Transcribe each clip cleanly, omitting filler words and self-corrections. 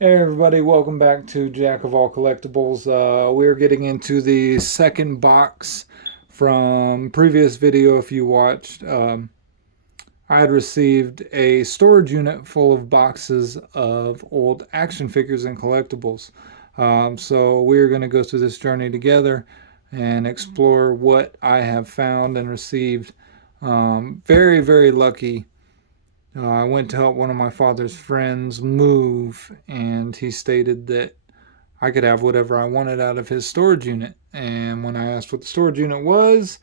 Hey everybody, welcome back to Jack of All Collectibles. We're getting into the second box from previous video if you watched. I had received a storage unit full of boxes of old action figures and collectibles. So we're going to go through this journey together and explore what I have found and received. Very, very lucky. I went to help one of my father's friends move, and he stated that I could have whatever I wanted out of his storage unit. And when I asked what the storage unit was,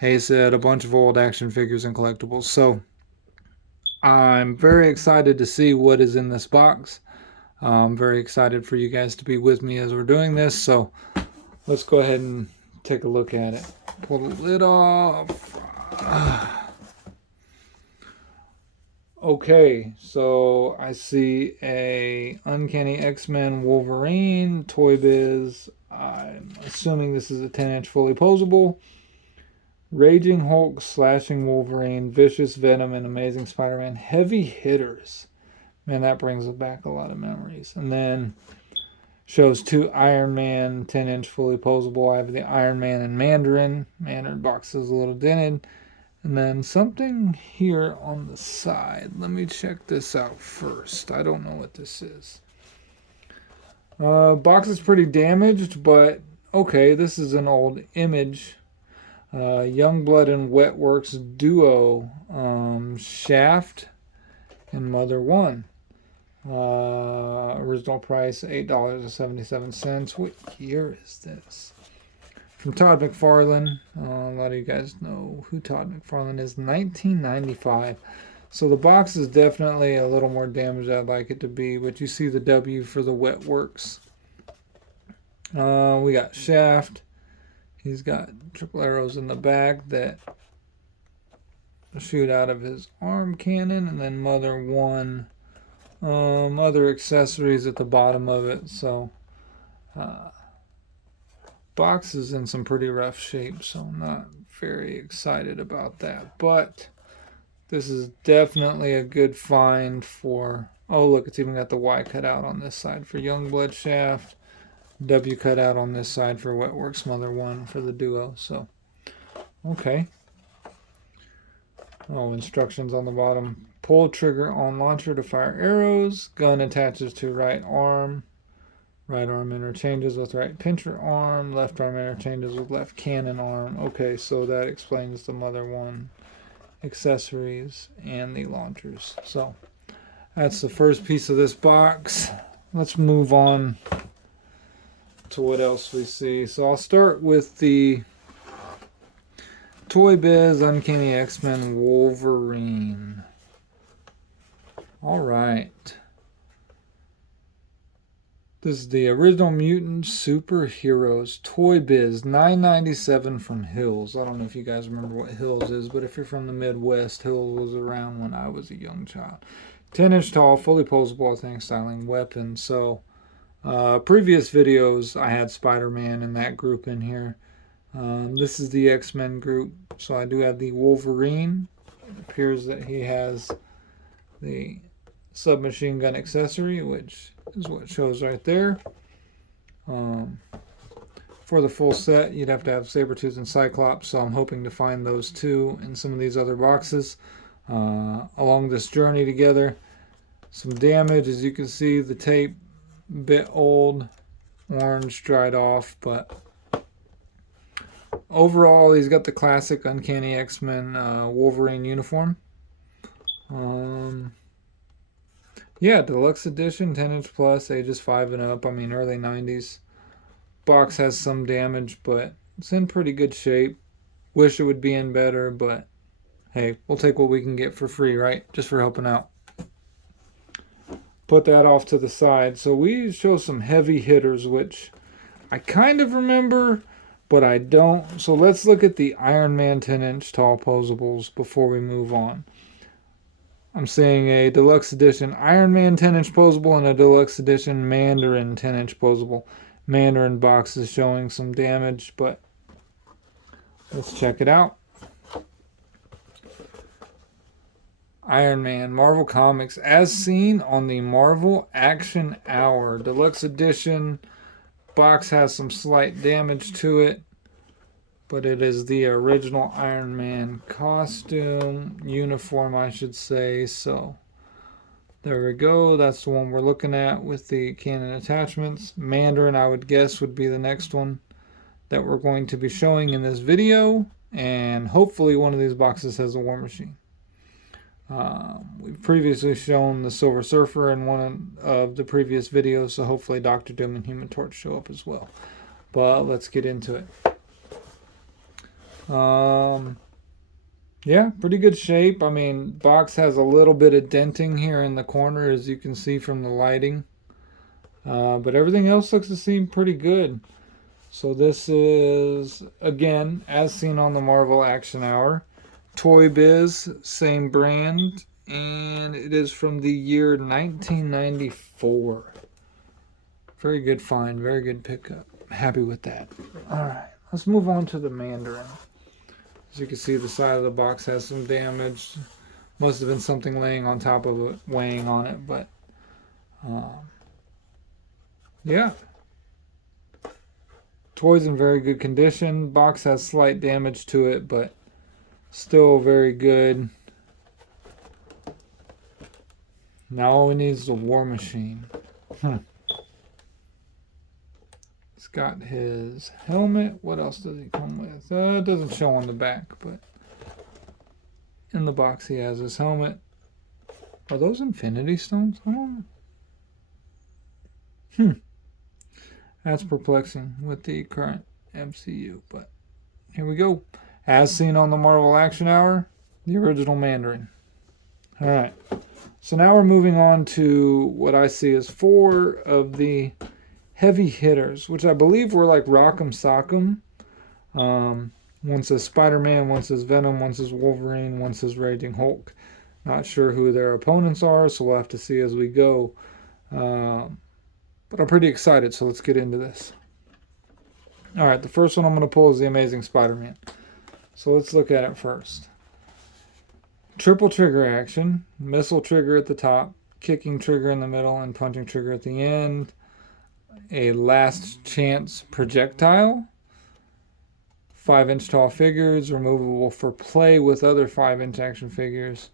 he said a bunch of old action figures and collectibles. So I'm very excited to see what is in this box. I'm very excited for you guys to be with me as we're doing this. So let's go ahead and take a look at it. Pull the lid off. Okay, so I see a Uncanny XMen Wolverine, Toy Biz. I'm assuming this is a 10-inch fully posable. Raging Hulk, Slashing Wolverine, Vicious Venom, and Amazing Spider-Man. Heavy hitters. Man, that brings back a lot of memories. And then shows two Iron Man 10-inch fully posable. I have the Iron Man and Mandarin. Mandarin box is a little dented. And then something here on the side. Let me check this out first. I don't know what this is. Box is pretty damaged, but okay, this is an old image. Youngblood and Wetworks duo. Shaft and Mother One. Original price $8.77. What year is this? From Todd McFarlane. A lot of you guys know who Todd McFarlane is. 1995. So the box is definitely a little more damaged than I'd like it to be, but you see the W for the Wetworks. We got Shaft. He's got triple arrows in the back that shoot out of his arm cannon, and then Mother One. Other accessories at the bottom of it. So box is in some pretty rough shape, so I'm not very excited about that. But this is definitely a good find for. Oh, look, it's even got the Y cut out on this side for Youngblood Shaft, W cut out on this side for Wetworks Mother One for the duo. So, okay. Oh, instructions on the bottom. Pull trigger on launcher to fire arrows. Gun attaches to right arm. Right arm interchanges with right pincher arm. Left arm interchanges with left cannon arm. Okay, so that explains the Mother One accessories and the launchers. So that's the first piece of this box. Let's move on to what else we see. So I'll start with the Toy Biz Uncanny X-Men Wolverine. All right. This is the original Mutant Superheroes Toy Biz $9.97 from Hills. I don't know if you guys remember what Hills is, but if you're from the Midwest, Hills was around when I was a young child. 10-inch tall, fully posable, I think, styling weapon. So, previous videos, I had Spider-Man in that group in here. This is the X-Men group. So I do have the Wolverine. It appears that he has the submachine gun accessory, which is what it shows right there. For the full set, you'd have to have Sabretooth and Cyclops, so I'm hoping to find those two in some of these other boxes along this journey together. Some damage, as you can see, the tape a bit old, orange, dried off, but overall, he's got the classic Uncanny X-Men Wolverine uniform. Yeah, deluxe edition, 10-inch plus, ages 5 and up. I mean, early 90s. Box has some damage, but it's in pretty good shape. Wish it would be in better, but hey, we'll take what we can get for free, right? Just for helping out. Put that off to the side. So we show some heavy hitters, which I kind of remember, but I don't. So let's look at the Iron Man 10-inch tall posables before we move on. I'm seeing a deluxe edition Iron Man 10-inch posable and a deluxe edition Mandarin 10-inch posable. Mandarin box is showing some damage, but let's check it out. Iron Man, Marvel Comics, as seen on the Marvel Action Hour Deluxe Edition. Box has some slight damage to it, but it is the original Iron Man costume, uniform, I should say. So there we go. That's the one we're looking at with the canon attachments. Mandarin, I would guess, would be the next one that we're going to be showing in this video. And hopefully one of these boxes has a War Machine. We've previously shown the Silver Surfer in one of the previous videos, so hopefully Doctor Doom and Human Torch show up as well. But let's get into it. Yeah, pretty good shape. I mean, box has a little bit of denting here in the corner, as you can see from the lighting. But everything else looks to seem pretty good. So this is, again, as seen on the Marvel Action Hour. Toy Biz, same brand, and it is from the year 1994. Very good find, very good pickup. Happy with that. Alright, let's move on to the Mandarin. As you can see, the side of the box has some damage. Must have been something laying on top of it, weighing on it, but yeah. Toy's in very good condition. Box has slight damage to it, but still very good. Now all we need is the War Machine. He's got his helmet. What else does he come with? It doesn't show on the back, but in the box he has his helmet. Are those Infinity Stones? I don't know. That's perplexing with the current MCU, but here we go. As seen on the Marvel Action Hour, the original Mandarin. Alright, so now we're moving on to what I see as 4 of the heavy hitters, which I believe were like Rock'em Sock'em. One says Spider-Man, one says Venom, one says Wolverine, one says Raging Hulk. Not sure who their opponents are, so we'll have to see as we go. But I'm pretty excited, so let's get into this. Alright, the first one I'm going to pull is the Amazing Spider-Man. So let's look at it first. Triple trigger action, missile trigger at the top, kicking trigger in the middle, and punching trigger at the end. A last chance projectile. 5-inch tall figures, removable for play with other 5-inch action figures.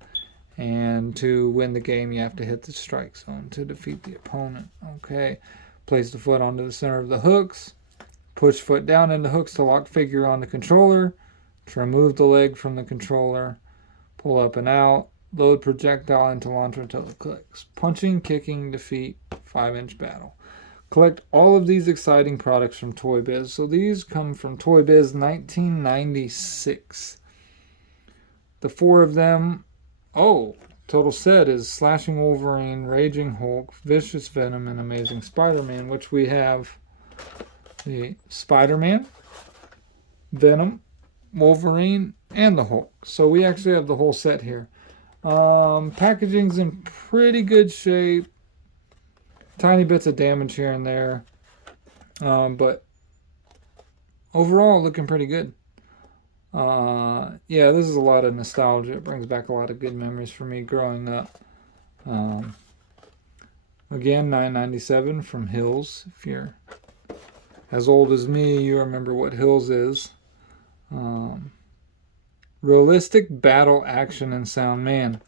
And to win the game, you have to hit the strike zone to defeat the opponent. Okay. Place the foot onto the center of the hooks. Push foot down into hooks to lock figure on the controller. To remove the leg from the controller. Pull up and out. Load projectile into launcher until it clicks. Punching, kicking, defeat, 5-inch battle. Collect all of these exciting products from Toy Biz. So these come from Toy Biz 1996. The 4 of them... Oh, total set is Slashing Wolverine, Raging Hulk, Vicious Venom, and Amazing Spider-Man, which we have the Spider-Man, Venom, Wolverine, and the Hulk. So we actually have the whole set here. Packaging's in pretty good shape. Tiny bits of damage here and there. But overall, looking pretty good. Yeah, this is a lot of nostalgia. It brings back a lot of good memories for me growing up. Again, $9.97 from Hills. If you're as old as me, you remember what Hills is. Realistic battle action and sound. Man,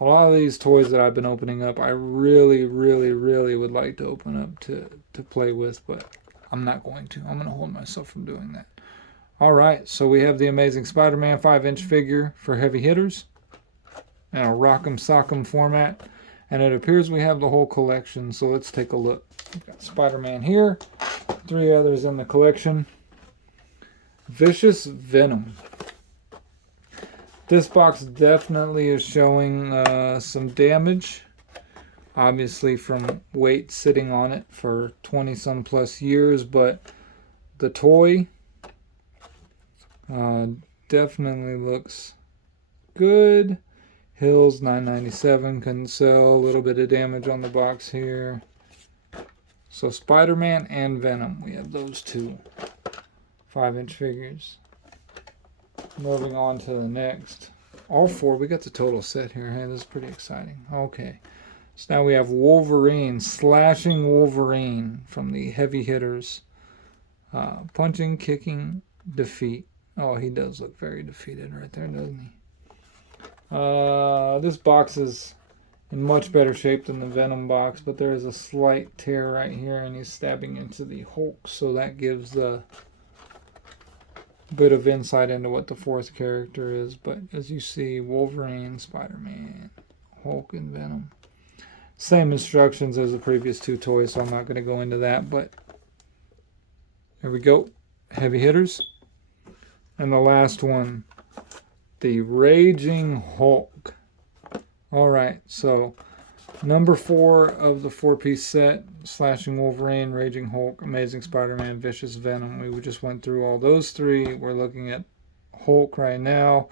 a lot of these toys that I've been opening up, I really, really, really would like to open up to play with, but I'm not going to. I'm going to hold myself from doing that. Alright, so we have the Amazing Spider-Man 5-inch figure for heavy hitters in a Rock'em Sock'em format. And it appears we have the whole collection, so let's take a look. We've got Spider-Man here, 3 others in the collection. Vicious Venom. This box definitely is showing some damage. Obviously from weight sitting on it for 20-some plus years, but the toy... definitely looks good. Hills $9.97, couldn't sell. A little bit of damage on the box here. So Spider-Man and Venom, we have those 2 5-inch figures. Moving on to the next. all four. We got the total set here. Hey, this is pretty exciting. Okay. So now we have Wolverine, slashing Wolverine from the heavy hitters. Punching, kicking, defeat. Oh, he does look very defeated right there, doesn't he? This box is in much better shape than the Venom box, but there is a slight tear right here, and he's stabbing into the Hulk, so that gives a bit of insight into what the fourth character is. But as you see, Wolverine, Spider-Man, Hulk, and Venom. Same instructions as the previous two toys, so I'm not going to go into that, but there we go. Heavy hitters. And the last one, the Raging Hulk. Alright, so number 4 of the 4-piece set, Slashing Wolverine, Raging Hulk, Amazing Spider-Man, Vicious Venom. We just went through all those three. We're looking at Hulk right now.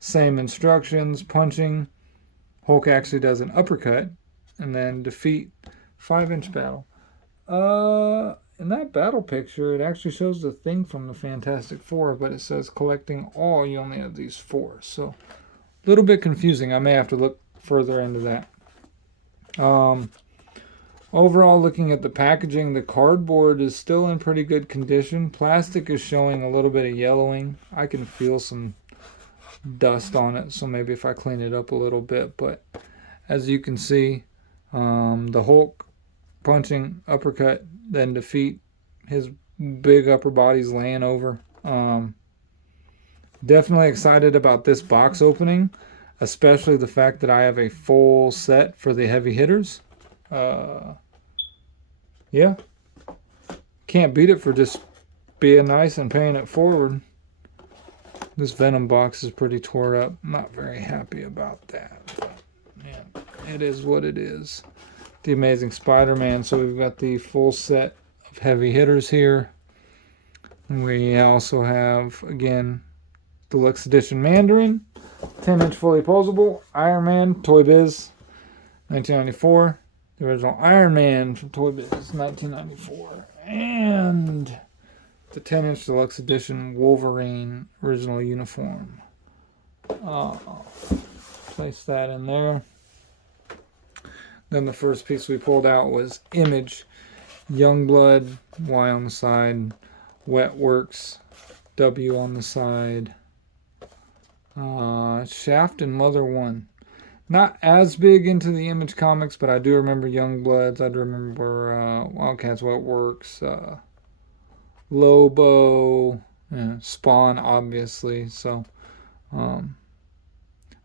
Same instructions, punching. Hulk actually does an uppercut. And then defeat, 5-inch battle. In that battle picture, it actually shows the thing from the Fantastic Four, but it says collecting all, you only have these 4. So, a little bit confusing. I may have to look further into that. Overall, looking at the packaging, the cardboard is still in pretty good condition. Plastic is showing a little bit of yellowing. I can feel some dust on it, so maybe if I clean it up a little bit. But as you can see, the Hulk punching, uppercut, then defeat. His big upper body's laying over. Definitely excited about this box opening, especially the fact that I have a full set for the heavy hitters. Yeah. Can't beat it for just being nice and paying it forward. This Venom box is pretty tore up. Not very happy about that. But, yeah, it is what it is. The Amazing Spider-Man. So we've got the full set of heavy hitters here. And we also have, again, Deluxe Edition Mandarin. 10-inch fully posable. Iron Man, Toy Biz, 1994. The original Iron Man from Toy Biz, 1994. And the 10-inch Deluxe Edition Wolverine original uniform. Place that in there. Then the first piece we pulled out was Image, Youngblood, Y on the side, Wetworks, W on the side, Shaft and Mother One. Not as big into the Image comics, but I do remember Youngbloods. I do remember Wildcats, Wetworks, Lobo, Spawn, obviously. So,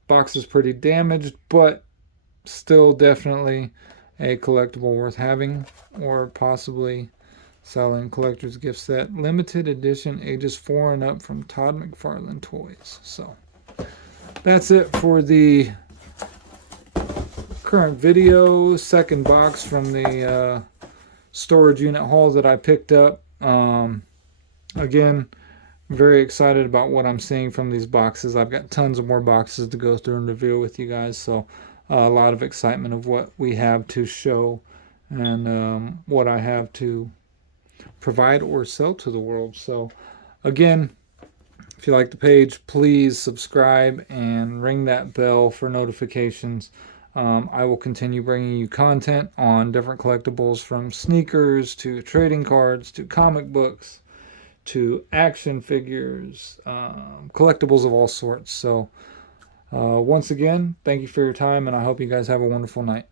box is pretty damaged, but still definitely a collectible worth having, or possibly selling. Collector's gift set, limited edition, ages 4 and up, from Todd McFarlane Toys. So that's it for the current video. Second box from the storage unit haul that I picked up. Again, very excited about what I'm seeing from these boxes. I've got tons of more boxes to go through and review with you guys, so a lot of excitement of what we have to show and what I have to provide or sell to the world. So again, if you like the page, please subscribe and ring that bell for notifications. I will continue bringing you content on different collectibles, from sneakers to trading cards to comic books to action figures, collectibles of all sorts. So once again, thank you for your time, and I hope you guys have a wonderful night.